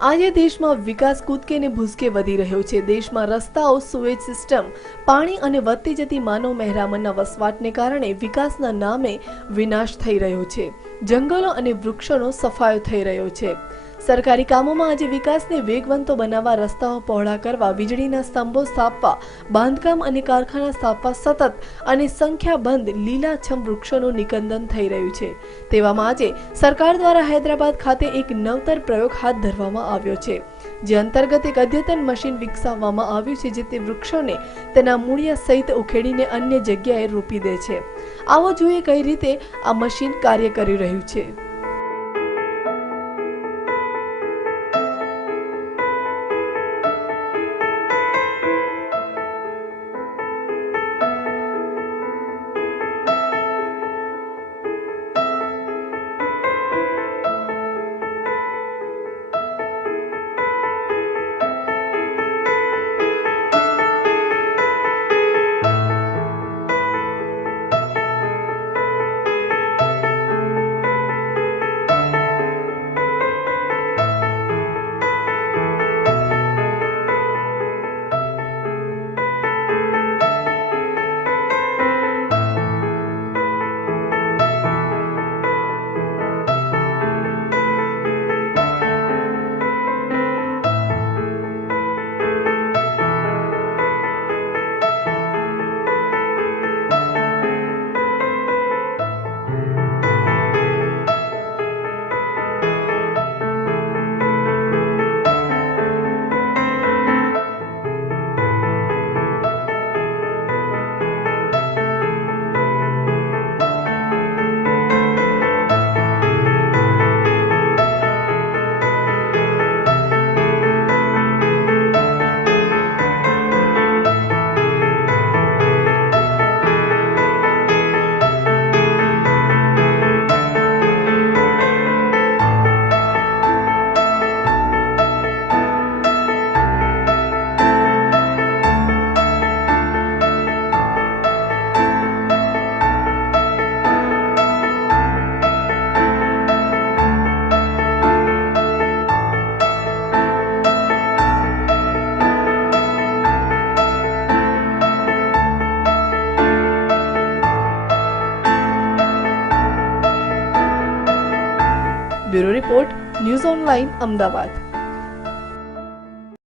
આજે દેશમાં વિકાસ કૂદકે ને ભૂસકે વધી રહ્યો છે। દેશમાં રસ્તાઓ, સુએજ સિસ્ટમ, પાણી અને વધતી જતી માનવ મહેરામણના વસવાટને કારણે વિકાસના નામે વિનાશ થઈ રહ્યો છે। જંગલો અને વૃક્ષોનો સફાયો થઈ રહ્યો છે। સરકારી કામોમાં આજે વિકાસને વેગવંતો બનાવવા, રસ્તાઓ પહોળા કરવા, વીજળીના સ્તંભો સ્થાપવા, બાંધકામ અને કારખાના સ્થાપવા સતત અને સંખ્યાબંધ લીલાછમ વૃક્ષોનું નિકંદન થઈ રહ્યું છે। તેવામાં આજે સરકાર દ્વારા હૈદરાબાદ ખાતે એક નવતર પ્રયોગ હાથ ધરવામાં આવ્યો છે, જે અંતર્ગત એક અદ્યતન મશીન વિકસાવવામાં આવ્યું છે, જે તે વૃક્ષોને તેના મૂળિયા સહિત ઉખેડીને અન્ય જગ્યાએ રોપી દે છે। આવો જોઈએ કઈ રીતે આ મશીન કાર્ય કરી રહ્યું છે। Bureau report, news online, Ahmedabad.